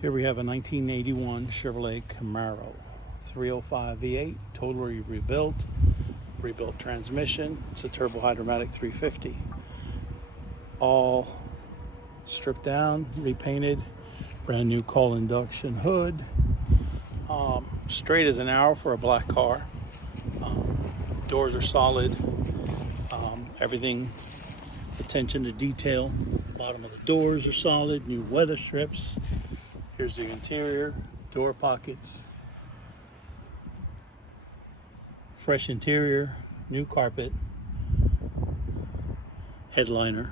Here we have a 1981 Chevrolet Camaro 305 V8, totally rebuilt transmission. It's a turbo hydromatic 350. All stripped down, repainted, brand new coal induction hood. Straight as an arrow for a black car. Doors are solid. Everything, attention to detail. Bottom of the doors are solid. New weather strips. Here's the interior, door pockets, fresh interior, new carpet, headliner.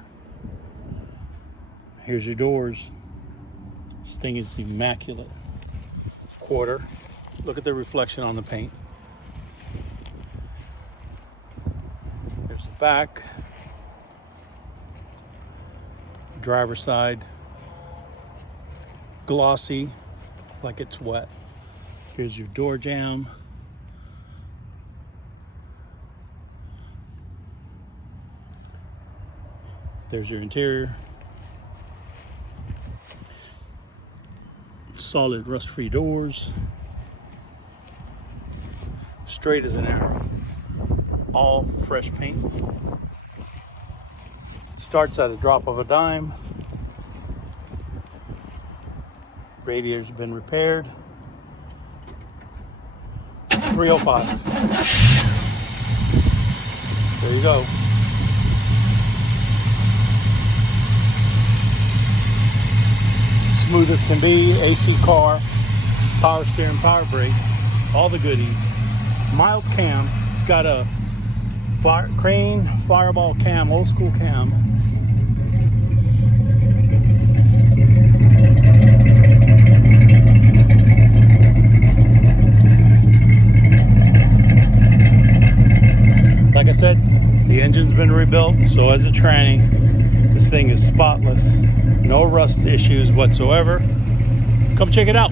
Here's your doors. This thing is immaculate. Quarter. Look at the reflection on the paint. There's the back. Driver's side. Glossy, like it's wet. Here's your door jamb. There's your interior. Solid rust-free doors. Straight as an arrow. All fresh paint. Starts at a drop of a dime. Radiator's been repaired. 305. There you go. Smooth as can be. AC car, power steering, power brake, all the goodies. Mild cam. It's got a crane fireball cam, old school cam. Like I said, the engine's been rebuilt, so has the tranny. This thing is spotless. No rust issues whatsoever. Come check it out.